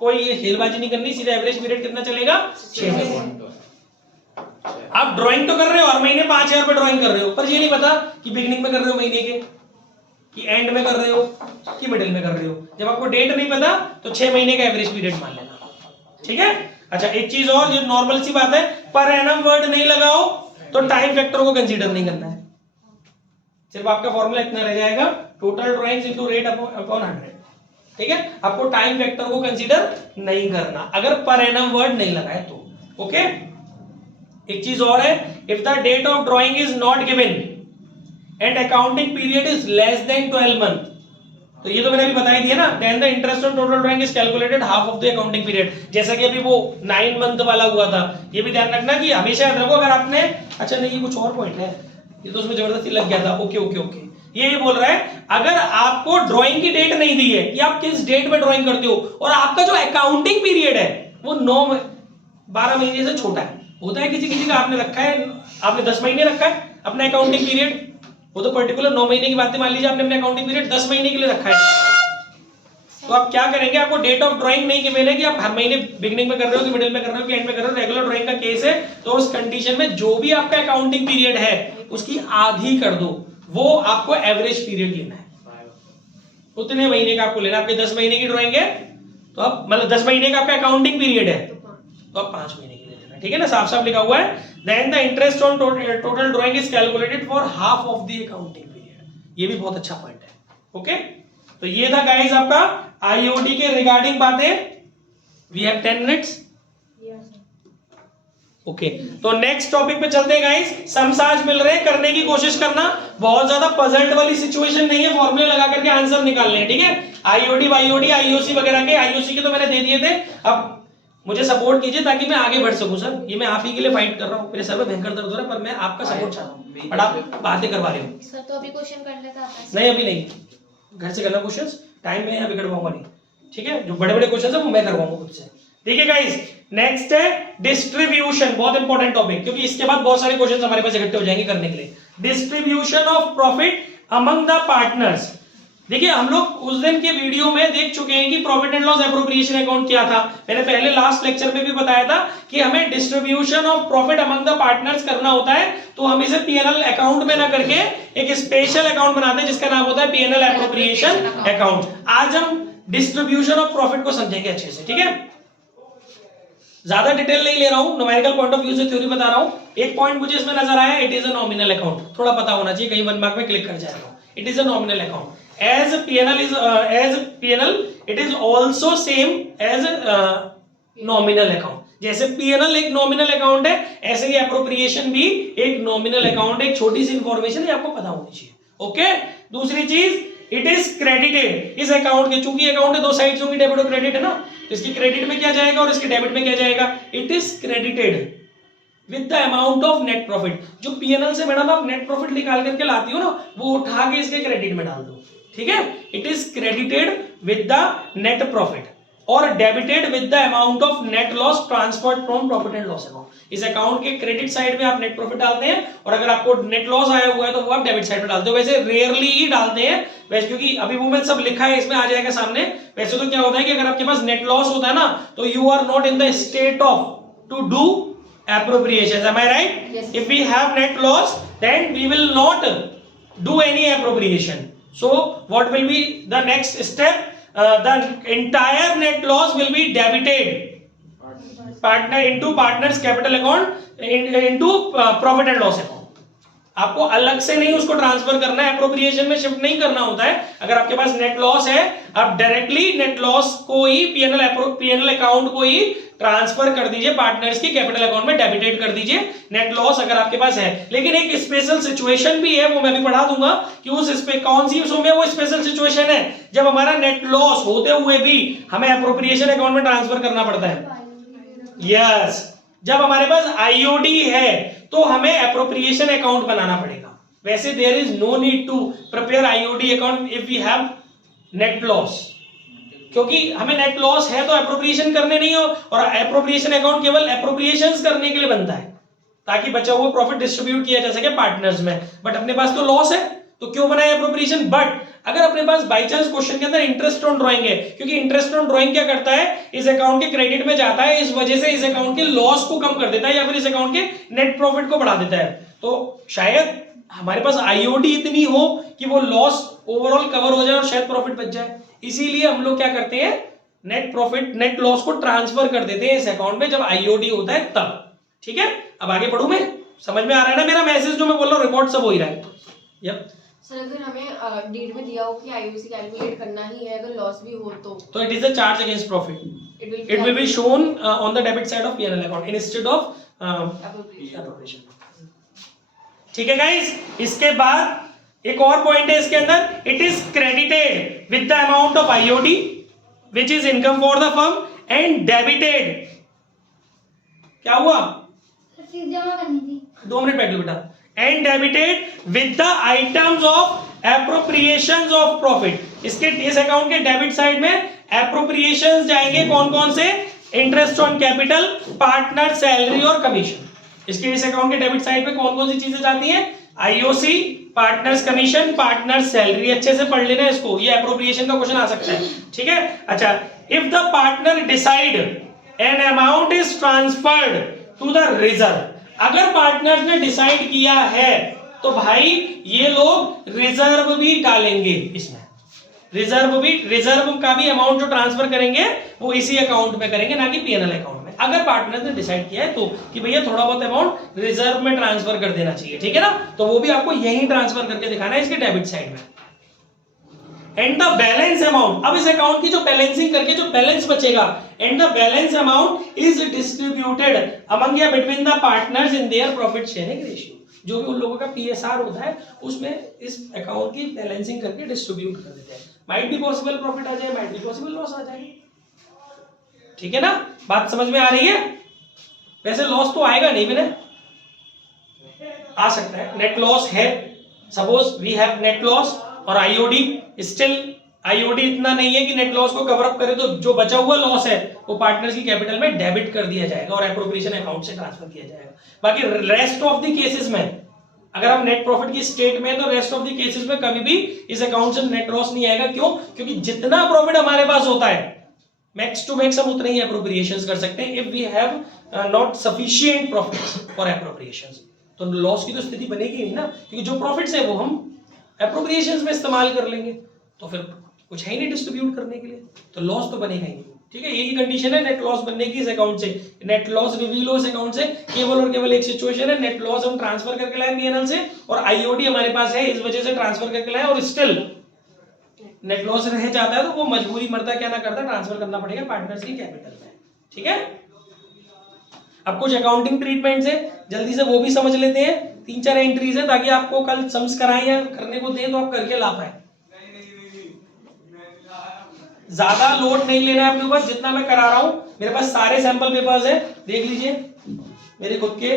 कोई ये हेलबाजी नहीं करनी, सीधा एवरेज पीरियड कितना चलेगा 6 महीने। आप ड्राइंग तो कर रहे हो, हर महीने 5000 रुपए ड्राइंग कर रहे हो, पर ये नहीं पता कि बिगिनिंग में कर रहे हो महीने के, कि एंड में कर रहे हो, कि मिडिल में कर रहे हो। जब आपको डेट नहीं पता तो 6 महीने का एवरेज पीरियड मान लेना, ठीक है। अच्छा एक चीज और जो नॉर्मल सी बात है, पर एनम वर्ड नहीं लगाओ तो टाइम फैक्टर को कंसीडर नहीं करना है। सिर्फ आपका फॉर्मूला इतना रह जाएगा, total drawings into rate upon 100, ठीक है। आपको टाइम फैक्टर को कंसीडर नहीं करना अगर पर एनम वर्ड नहीं लगाए तो, ओके। एक चीज और है, if the date of drawing is not given and accounting period is less than 12 month, तो ये तो मैंने अभी बताई दिया ना, then the interest on total drawing is calculated half of the accounting period. जैसा कि अभी वो 9 मंथ वाला हुआ था, ये भी ध्यान रखना कि हमेशा याद रखो अगर आपने, अच्छा नहीं ये कुछ और पॉइंट है, ये तो उसमें जबरदस्ती लग गया था, ओके ओके ओके। ये बोल रहा है अगर आपको ड्राइंग की डेट नहीं दी है कि आप किस डेट में ड्राइंग करते हो और आपका जो अकाउंटिंग पीरियड है वो 12 महीने से छोटा है, होता है किसी किसी का, आपने रखा है, आपने 10 महीने रखा है अपना अकाउंटिंग पीरियड, वो तो पर्टिकुलर 9 महीने की बातें मान लीजिए, आपने अपने अकाउंटिंग पीरियड 10 महीने के लिए रखा है, तो आप क्या करेंगे, आपको डेट ऑफ ड्राइंग नहीं मिले कि आप हर महीने बिगिनिंग में कर रहे हो कि मिडिल में कर रहे हो कि एंड में कर रहे हो, रेगुलर ड्राइंग का केस है, तो उस कंडीशन में जो भी आपका अकाउंटिंग पीरियड है उसकी आधी कर दो, वो आपको एवरेज पीरियड लेना है, उतने महीने का आपको लेना। आपके 10 महीने की ड्राइंग है तो आप मतलब 10 महीने का आपका अकाउंटिंग पीरियड है तो आप 5 महीने के लिए लेना, ठीक है ना, साफ साफ लिखा हुआ है। Then the interest on total drawing is calculated for half of the accounting period, ये भी बहुत अच्छा पॉइंट है, ओके। तो ये था गाइस आपका आईओडी के रिगार्डिंग बातें। We have 10 minutes, okay. तो नेक्स्ट टॉपिक पे चलते हैं गाइस। सम्स आज मिल रहे हैं, करने की कोशिश करना, बहुत ज्यादा पजल्ट वाली सिचुएशन नहीं है, फॉर्मूले लगा करके आंसर निकालने हैं, ठीक है। आईओडी वाईओडी आईओसी वगैरह के, आईओसी के तो मैंने दे दिए थे, अब मुझे सपोर्ट कीजिए ताकि मैं आगे बढ़ सकूं सर, ये मैं आप ही के लिए फाइट कर रहा हूं, मेरे सर में भयंकर दर्द हो रहा है, पर मैं आपका सपोर्ट चाह रहा हूं, बट आप बातें करवा रहे हो सर, तो अभी क्वेश्चन कर लेता था। नहीं अभी नहीं, घर से करना क्वेश्चंस, टाइम में अभी करवाऊंगा नहीं, ठीक है। जो बड़े बड़े क्वेश्चंस है वो मैं करवाऊंगा खुद से, ठीक है गाइस। नेक्स्ट है डिस्ट्रीब्यूशन, बहुत इंपॉर्टेंट टॉपिक, क्योंकि इसके बाद बहुत सारे क्वेश्चंस हमारे पास इकट्ठे हो जाएंगे करने के लिए। Distribution of profit among the partners. देखिए हम लोग उस दिन के वीडियो में देख चुके हैं कि profit and loss appropriation account क्या था, मैंने पहले लास्ट लेक्चर में भी बताया था कि हमें distribution of profit among the partners करना होता है, तो हम इसे पीएनएल अकाउंट में ना करके एक स्पेशल अकाउंट बनाते हैं जिसका नाम होता है पीएनएल एप्रोप्रिएशन अकाउंट। आज हम डिस्ट्रीब्यूशन ऑफ प्रॉफिट को समझेंगे अच्छे से, ठीक है। ज्यादा डिटेल नहीं ले रहा हूं, न्यूमेरिकल पॉइंट ऑफ व्यू से थ्योरी बता रहा हूं। एक पॉइंट मुझे इसमें नजर आया, it is a nominal account, थोड़ा पता होना चाहिए, कहीं 1 मार्क में क्लिक कर जाएगा। It is a nominal account, as PNL is as PNL it is also same as nominal account। जैसे PNL एक नॉमिनल अकाउंट है, ऐसे ही एप्रोप्रिएशन भी एक नॉमिनल अकाउंट है। एक छोटी सी इंफॉर्मेशन है, आपको पता होनी चाहिए, ओके। दूसरी चीज, इट इज क्रेडिटेड, इस अकाउंट के, चूंकि अकाउंट है दो साइड्स होंगी, डेबिट और क्रेडिट है ना, तो इसकी क्रेडिट में क्या जाएगा और इसके डेबिट में क्या जाएगा, it is credited with the amount of net profit. जो पीएनएल से मैडम आप नेट प्रॉफिट निकाल करके लाती हो ना, वो उठा के इसके क्रेडिट में डाल दो, ठीक है। It is credited with the net profit और debited with the amount of net loss transferred from profit and loss account. इस अकाउंट के क्रेडिट साइड में आप नेट प्रॉफिट डालते हैं और अगर आपको नेट लॉस आया हुआ है तो वो आप डेबिट साइड में डालते हो। वैसे रेयरली ही डालते हैं वैसे, क्योंकि अभी वो मैं सब लिखा है इसमें आ जाएगा सामने। वैसे तो क्या होता है कि अगर आपके पास नेट लॉस होता है ना, तो you are not in the state of to do appropriations. Am I right? Yes. If we have net loss, then we will not do any appropriation. So what will be the next step? The entire net loss will be debited into partners capital account into profit and loss account. आपको अलग से नहीं उसको transfer करना है, appropriation में shift नहीं करना होता है। अगर आपके पास नेट लॉस है, आप डायरेक्टली नेट लॉस को ही पीएनएल अकाउंट को ही ट्रांसफर कर दीजिए, पार्टनर्स की कैपिटल अकाउंट में डेबिटेट कर दीजिए नेट लॉस अगर आपके पास है। लेकिन एक स्पेशल सिचुएशन भी है, वो मैं भी पढ़ा दूंगा कि उस पे कौन सी उसमें वो स्पेशल सिचुएशन है जब हमारा नेट लॉस होते हुए भी हमें एप्रोप्रिएशन अकाउंट में ट्रांसफर करना पड़ता है। यस, जब हमारे पास आईओडी है तो हमें एप्रोप्रिएशन अकाउंट बनाना पड़ेगा। वैसे there is no need to prepare IOD account if we have net loss, क्योंकि हमें नेट लॉस है तो एप्रोप्रिएशन करने नहीं हो, और एप्रोप्रिएशन अकाउंट केवल एप्रोप्रिएशंस करने के लिए बनता है ताकि बचा हुआ प्रॉफिट डिस्ट्रीब्यूट किया जा सके पार्टनर्स में। बट अपने पास तो लॉस है तो क्यों बनाए एप्रोप्रिएशन। बट अगर अपने पास बाई चांस क्वेश्चन के अंदर इंटरेस्ट ऑन ड्राइंग है, क्योंकि इंटरेस्ट ऑन ड्राइंग क्या करता है, इस अकाउंट के क्रेडिट में जाता है, इस वजह से इस अकाउंट के लॉस को कम कर देता है या फिर इस अकाउंट के नेट प्रॉफिट को बढ़ा देता है। तो शायद हमारे पास आईओडी इतनी हो कि वो लॉस ओवरऑल कवर हो जाए और शायद प्रॉफिट बच जाए, इसीलिए हम लोग क्या करते हैं, नेट प्रॉफिट नेट लॉस को ट्रांसफर कर देते हैं इस अकाउंट में जब आईओडी होता है तब। ठीक है, अब आगे बढ़ूं मैं, समझ में आ रहा है ना मेरा मैसेज जो मैं बोल रहा हूँ, रिकॉर्ड सब हो ही रहा है। यप सर अगर हमें डीड में दिया हो कि आईओसी कैलकुलेट करना ही है, अगर लॉस भी हो तो it is a charge against profit, it will be shown on the debit side of PNL account instead of appropriation. ठीक है गाइस, इसके बाद एक और पॉइंट है इसके अंदर, it is credited with the amount of IOD which is income for the firm and debited. क्या हुआ, फीस जमा करनी थी। 2 मिनट बैठ लो बेटा। And debited with the items of appropriations of profit. इसके इस अकाउंट के डेबिट साइड में एप्रोप्रिएशंस जाएंगे, कौन कौन से, interest on capital, partner salary और कमीशन। इसके इस अकाउंट के डेबिट साइड पे कौन कौन सी चीजें जाती हैं, IOC, partners commission, partner salary. अच्छे से पढ़ लेना इसको, ये एप्रोप्रिएशन का क्वेश्चन आ सकता है। ठीक है, अच्छा, if the partner decide an amount is transferred to the reserve. अगर पार्टनर्स ने डिसाइड किया है तो भाई ये लोग रिजर्व भी डालेंगे इसमें, रिजर्व का भी अमाउंट जो ट्रांसफर करेंगे वो इसी अकाउंट में करेंगे, ना कि पीएनएल अकाउंट में। अगर पार्टनर्स ने डिसाइड किया है तो कि भैया थोड़ा बहुत अमाउंट रिजर्व में ट्रांसफर कर देना चाहिए, ठीक है ना, तो वो भी आपको यही ट्रांसफर करके दिखाना है इसके डेबिट साइड में। एंड द बैलेंस अमाउंट, अब इस अकाउंट की जो बैलेंसिंग करके जो बैलेंस बचेगा, and the balance amount is distributed among या between the partners in their profit sharing ratio. जो भी उन लोगों का पीएसआर होता है उसमें इस अकाउंट की बैलेंसिंग करके डिस्ट्रीब्यूट कर देते हैं। माइट भी पॉसिबल प्रॉफिट आ जाए, माइट भी पॉसिबल लॉस आ जाए। ठीक है ना, बात समझ में आ रही है। वैसे लॉस तो आएगा नहीं, मैंने आ सकता है, नेट लॉस है, suppose we have net loss और आईओडी, स्टिल आईओडी इतना नहीं है कि नेट लॉस को कवर अप करे, तो जो बचा हुआ लॉस है वो पार्टनर्स की कैपिटल में डेबिट कर दिया जाएगा और एप्रोप्रिएशन अकाउंट से ट्रांसफर किया जाएगा। बाकी रेस्ट ऑफ द केसेस में अगर हम नेट प्रॉफिट की स्टेट में, तो रेस्ट ऑफ द केसेस में कभी भी इस अकाउंट से नेट लॉस नहीं आएगा। क्यों, क्योंकि जितना प्रॉफिट हमारे पास होता है मैक्स टू मैक्स हम उतने ही एप्रोप्रिएशंस कर सकते हैं if we have not sufficient profits for appropriations. तो लॉस की तो स्थिति बनेगी नहीं ना, क्योंकि जो प्रॉफिट्स है वो हम एप्रोप्रिएशंस में इस्तेमाल कर लेंगे, तो फिर कुछ है ही नहीं डिस्ट्रीब्यूट करने के लिए, तो लॉस तो बनेगा ही नहीं। ठीक है, यही कंडीशन है नेट लॉस बनने की इस अकाउंट से। नेट लॉस रिवील हो इस अकाउंट से केवल और केवल एक सिचुएशन है, नेट लॉस हम ट्रांसफर करके लाए पीएनएल से और आईओडी हमारे पास है, इस वजह से ट्रांसफर करके लाए, और स्टिल नेट लॉस रह जाता है तो वो मजबूरी मरता क्या ना करता, ट्रांसफर करना पड़ेगा पार्टनर्स की कैपिटल में। ठीक है, अब कुछ अकाउंटिंग ट्रीटमेंट है, जल्दी से वो भी समझ लेते हैं। 3-4 एंट्रीज है ताकि आपको कल सम्स कराएं या करने को दें तो आप करके ला पाए। ज्यादा लोड नहीं लेना है अपने ऊपर, जितना मैं करा रहा हूं, मेरे पास सारे सैंपल पेपर्स हैं, देख लीजिए। मेरे खुद के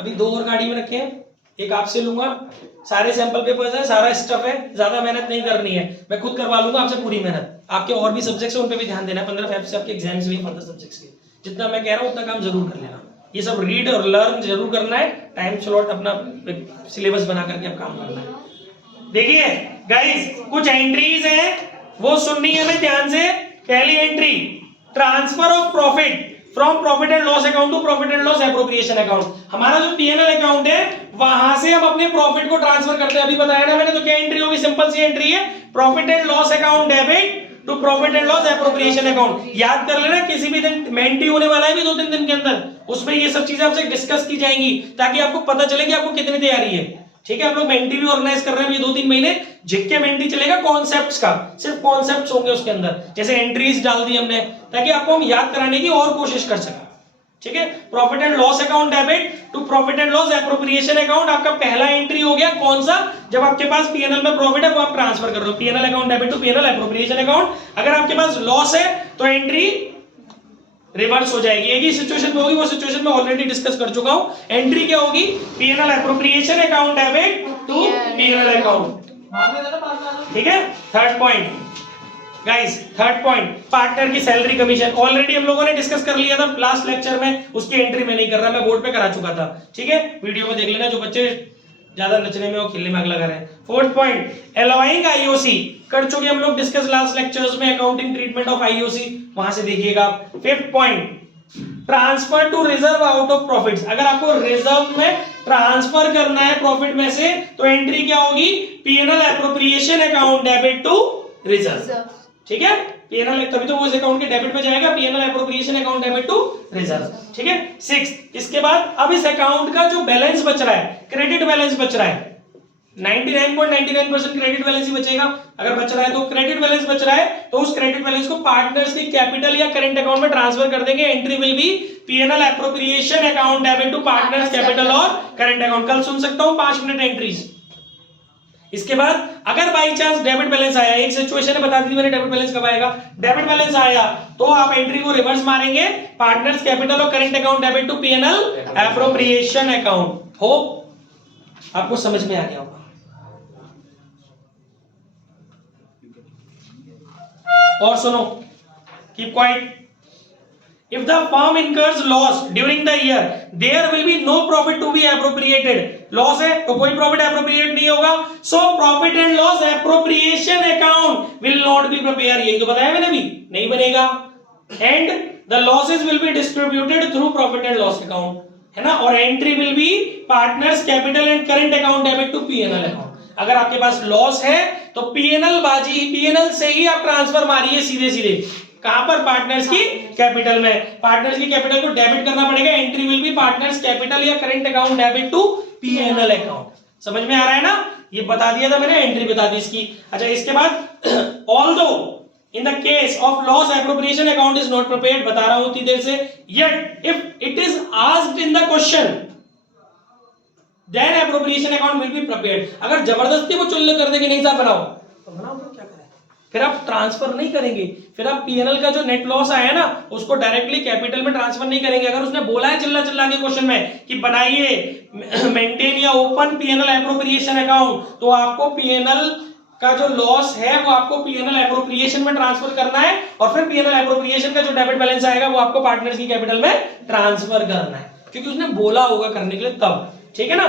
अभी 2 और गाड़ी में रखे हैं, एक आपसे लूंगा, सारे सैंपल पेपर्स है, सारा स्टफ है, ज्यादा मेहनत नहीं करनी है, मैं खुद करवा लूंगा आपसे पूरी मेहनत। आपके और भी सब्जेक्ट्स हैं उन पे भी ध्यान देना है, 15 फेब से आपके एग्जाम्स भी हैं 15 सब्जेक्ट्स के, जितना मैं कह रहा हूँ उतना काम जरूर कर लेना। ये सब रीड और लर्न जरूर करना है, टाइम स्लॉट अपना सिलेबस बना करके आप काम करना है। देखिए गाइस कुछ एंट्रीज हैं वो सुननी है हमें ध्यान से। पहली entry, transfer of profit from profit and loss account to profit and loss appropriation account. हमारा जो पीएनएल अकाउंट है वहां से हम अपने प्रॉफिट को ट्रांसफर करते हैं, अभी बताया ना मैंने। तो क्या एंट्री होगी? सिंपल सी एंट्री है, profit and loss account debit to profit and loss appropriation account. याद कर लेना, किसी भी दिन मेंटी होने वाला है भी 2-3 दिन के अंदर, उसमें ये सब चीजें आपसे डिस्कस की जाएंगी ताकि आपको पता चले कि आपको कितनी तैयारी है। ठीक है, हम लोग मेंटी भी ऑर्गेनाइज कर रहे हैं ये 2-3 महीने, जिक्के मेंटी चलेगा कॉन्सेप्ट्स का, सिर्फ कॉन्सेप्ट्स होंगे उसके अंदर, जैसे एंट्रीज डाल दी हमने ताकि आपको हम याद कराने की और कोशिश कर सकें। ठीक है, profit and loss account debit to profit and loss appropriation account आपका पहला एंट्री हो गया। कौन सा? जब आपके पास पीएनएल में प्रॉफिट है वो आप ट्रांसफर कर रहे हो, PNL account debit to PNL appropriation account. अगर आपके पास लॉस है तो एंट्री रिवर्स हो जाएगी। एक ही सिचुएशन में होगी, वो सिचुएशन में ऑलरेडी डिस्कस कर चुका हूं। एंट्री क्या होगी? PNL appropriation account debit to PNL account. ठीक है, third point guys, third point, partner की सैलरी कमीशन ऑलरेडी हम लोगों ने डिस्कस कर लिया था लास्ट लेक्चर में, उसकी एंट्री मैं नहीं कर रहा, मैं बोर्ड पे करा चुका था। ठीक है, वीडियो में देख लेना जो बच्चे ज्यादा नचने में और खेलने में आग लगा रहे हैं। फोर्थ पॉइंट, एलोइंग आईओसी कर चुके हम लोग डिस्कस लास्ट लेक्चर्स में, अकाउंटिंग ट्रीटमेंट ऑफ आईओसी, वहां से देखिएगा। Fifth point, transfer to reserve out of profits. अगर आपको रिजर्व में ट्रांसफर करना है प्रॉफिट में से तो एंट्री क्या होगी? PNL appropriation account debit to reserve. ठीक है, पीएनएल तभी तो वो इस अकाउंट के डेबिट में जाएगा, PNL appropriation account debit to reserve. ठीक है, 6, इसके बाद अब इस अकाउंट का जो बैलेंस बच रहा है, क्रेडिट बैलेंस बच रहा है, 99.99% क्रेडिट बैलेंस ही बचेगा। अगर बच रहा है तो क्रेडिट बैलेंस बच रहा है तो उस क्रेडिट बैलेंस को पार्टनर्स की कैपिटल या करंट अकाउंट में ट्रांसफर कर देंगे। Entry will be PNL appropriation account debit to partners capital और करंट अकाउंट। कल सुन सकता हूं 5 मिनट एंट्रीज। इसके बाद अगर बाई चांस डेबिट बैलेंस आया, एक सिचुएशन है बता दी मैंने डेबिट बैलेंस कब आएगा, डेबिट बैलेंस आया तो आप एंट्री को रिवर्स मारेंगे, पार्टनर्स कैपिटल और current account debit to PNL appropriation account. Hope आपको समझ में आ गया होगा। और सुनो, keep quiet, if the firm incurs loss during the year there will be no profit to be appropriated। Loss है तो कोई प्रॉफिट एप्रोप्रिएट नहीं होगा, so profit and loss appropriation account will not be prepare. यही तो बताया मैंने भी, नहीं बनेगा। And the losses will be distributed through profit and loss account, है ना। और entry will be partners capital and current account debit to PNL account. अगर आपके पास लॉस है तो पीएनएल बाजी, पीएनएल से ही आप ट्रांसफर मारिए सीधे सीधे, कहां पर? पार्टनर्स की कैपिटल में। पार्टनर्स की कैपिटल को डेबिट करना पड़ेगा, entry will be partners capital या current account debit to PNL account. समझ में आ रहा है ना? ये बता दिया था मैंने, एंट्री बता दी इसकी। अच्छा, इसके बाद although in the case of loss appropriation account is not prepared, बता रहा हूं उतनी देर से, yet if it is asked in the question then appropriation account will be prepared। अगर जबरदस्ती वो चुल्ले कर दे कि नहीं साहब बनाओ तो बनाओ, तो क्या करें, फिर आप ट्रांसफर नहीं करेंगे, फिर आप पीएनएल का जो नेट लॉस आया ना उसको डायरेक्टली कैपिटल में ट्रांसफर नहीं करेंगे। अगर उसने बोला है चिल्ला चिल्ला के क्वेश्चन में कि बनाइए मेंटेन या ओपन पीएनएल एप्रोप्रिएशन अकाउंट, तो आपको पीएनएल का जो लॉस है वो आपको पीएनएल एप्रोप्रिएशन में ट्रांसफर करना है, और फिर पीएनएल एप्रोप्रिएशन का जो डेबिट बैलेंस आएगा वो आपको पार्टनर्स की कैपिटल में ट्रांसफर करना है, क्योंकि उसने बोला होगा करने के लिए तब। ठीक है ना।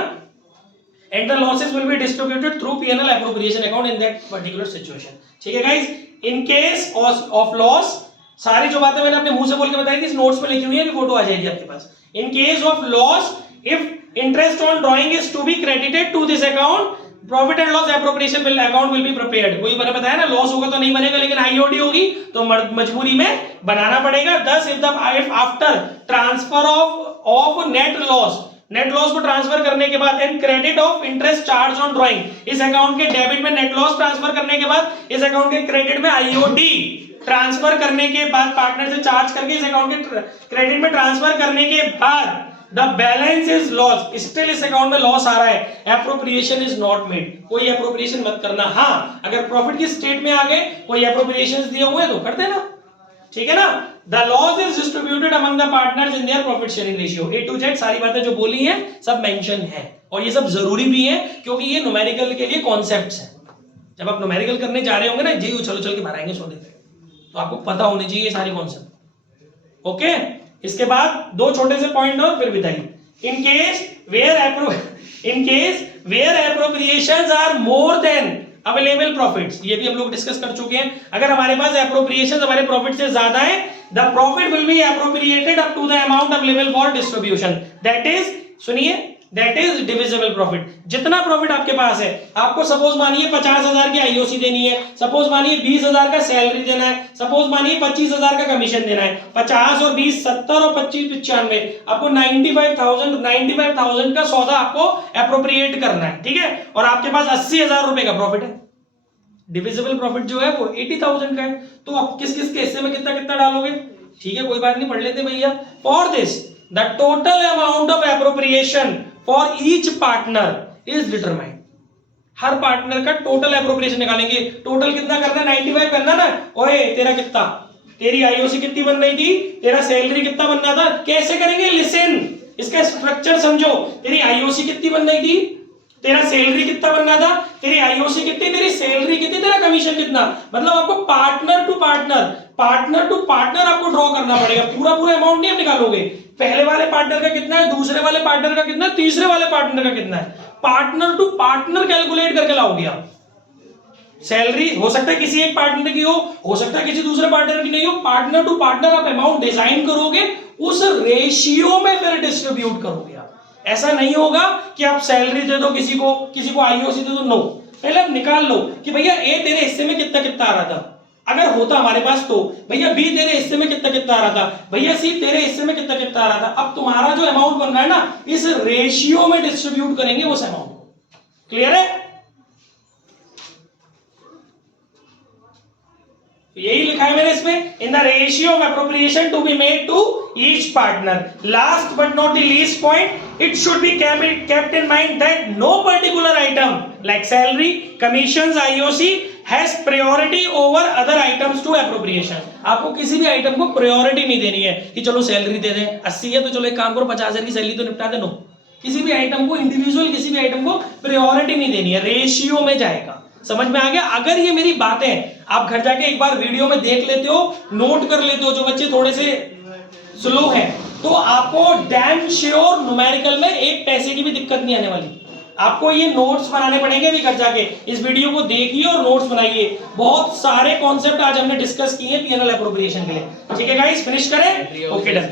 And the losses will be distributed through P&L appropriation account in that particular situation। ठीक है guys, in case of loss, सारी जो बातें मैंने अपने मुंह से बोल के बताई थी इस नोट्स में लिखी हुई है, अभी फोटो आ जाएगी आपके पास। In case of loss, if interest on drawing is to be credited to this account, profit and loss appropriation account will be prepared। वही मैंने बताया ना, लॉस होगा तो नहीं बनेगा, लेकिन आईओडी होगी तो मजबूरी में बनाना पड़ेगा। Thus, if after transfer of net loss, net loss को ट्रांसफर करने के बाद and credit of interest charge on drawing, इस अकाउंट के डेबिट में नेट लॉस ट्रांसफर करने के बाद इस अकाउंट के क्रेडिट में आईओडी ट्रांसफर करने के बाद, पार्टनर से चार्ज करके इस अकाउंट के क्रेडिट में ट्रांसफर करने के बाद the balance is loss, still इस अकाउंट में लॉस आ रहा है, एप्रोप्रिएशन इज नॉट मेड, कोई एप्रोप्रिएशन मत करना। हाँ, अगर प्रॉफिट की स्टेट में आ गए, कोई एप्रोप्रिएशन दिए हुए तो कर देना, ठीक है ना। The loss is distributed among the partners in their profit sharing ratio. A to Z सारी बातें जो बोली हैं सब मेंशन है, और ये सब जरूरी भी है क्योंकि ये न्यूमेरिकल के लिए कॉन्सेप्ट्स हैं। जब आप न्यूमेरिकल करने जा रहे होंगे ना, जी चलो चल के भराएंगे सो देते, तो आपको पता होने चाहिए ये सारे कॉन्सेप्ट। ओके, इसके बाद दो छोटे से पॉइंट और फिर विदाई। In case where appropriations are more than available profits, ये भी हम लोग डिस्कस कर चुके हैं। अगर हमारे पास एप्रोप्रिएशंस हमारे प्रॉफिट से ज्यादा है, the profit will be appropriated up to the amount available for distribution, that is, सुनिए, दैट इज डिविजिबल प्रॉफिट। जितना प्रॉफिट आपके पास है, आपको सपोज मानिए 50,000 की आईओसी देनी है, सपोज मानिए 20,000 का सैलरी देना है, सपोज मानिए 25,000 का कमीशन देना है, 50 और 20 70 और 25 95, आपको 95,000 का सौदा आपको एप्रोप्रिएट करना है, ठीक है, और आपके पास 80,000 रुपए का प्रॉफिट है। डिविजिबल प्रॉफिट जो है वो 80,000 का है, तो आप किस किस के हिस्से में कितना कितना डालोगे, ठीक है, कोई बात नहीं, पढ़ लेते भैया। For this the total amount of appropriation for each partner is determined. Her partner का टोटल एप्रोप्रिएशन निकालेंगे। टोटल कितना करना है, 95 करना ना। ओए तेरा कितना, तेरी आईओसी कितनी बन रही थी, तेरा सैलरी कितना बनना था, कैसे करेंगे, लिसन, इसका स्ट्रक्चर समझो। तेरी आईओसी कितनी बन रही थी, तेरा सैलरी कितना बनना था, तेरी आईओसी कितनी, तेरी सैलरी कितनी, तेरा कमीशन कितना। मतलब आपको पार्टनर टू पार्टनर आपको ड्रॉ करना पड़ेगा। पूरा अमाउंट नहीं आप निकालोगे, पहले वाले पार्टनर का कितना है, दूसरे वाले पार्टनर का कितना है, तीसरे वाले पार्टनर का कितना है, पार्टनर टू पार्टनर कैलकुलेट करके लाओगे आप। सैलरी हो सकता है किसी एक पार्टनर की हो सकता है किसी दूसरे पार्टनर की नहीं हो। पार्टनर टू पार्टनर आप अमाउंट डिजाइन करोगे, उस रेशियो में फिर डिस्ट्रीब्यूट करोगे आप। ऐसा नहीं होगा कि आप सैलरी दे दो किसी को आईओसी दे दो, नो। पहले आप निकाल लो कि भैया ए तेरे हिस्से में कितना कितना आ रहा था, अगर होता हमारे पास तो भैया बी तेरे हिस्से में कितना कितना आ रहा था, भैया सी तेरे हिस्से में कितना कितना आ रहा था। अब तुम्हारा जो अमाउंट बन रहा है ना, इस रेशियो में डिस्ट्रीब्यूट करेंगे उस अमाउंट को। क्लियर है, यही लिखा है मैंने इसमें, in the ratio of appropriation to be made to each partner. Last but not the least point, it should be kept in mind that no particular item like salary, commissions, IOC has priority over other items to appropriation। आपको किसी भी item को priority नहीं देनी है कि चलो salary दे दें, 80 है तो चलो एक काम करो 50,000 की सैलरी तो निपटा दे, नो। किसी भी आइटम को इंडिविजुअल, किसी भी आइटम को प्रायोरिटी नहीं देनी है, रेशियो में जाएगा। समझ में आ गया। अगर ये मेरी बातें आप घर जाके एक बार वीडियो में देख लेते हो, नोट कर लेते हो, जो बच्चे थोड़े से स्लो हैं, तो आपको डैम श्योर न्यूमेरिकल में एक पैसे की भी दिक्कत नहीं आने वाली। आपको ये नोट्स बनाने पड़ेंगे भी घर जाके, इस वीडियो को देखिए और नोट्स बनाइए। बहुत सारे कॉन्सेप्ट आज हमने डिस्कस किए पीएनएल एप्रोप्रिएशन के लिए। ठीक है गाइस, फिनिश करें, ओके डन।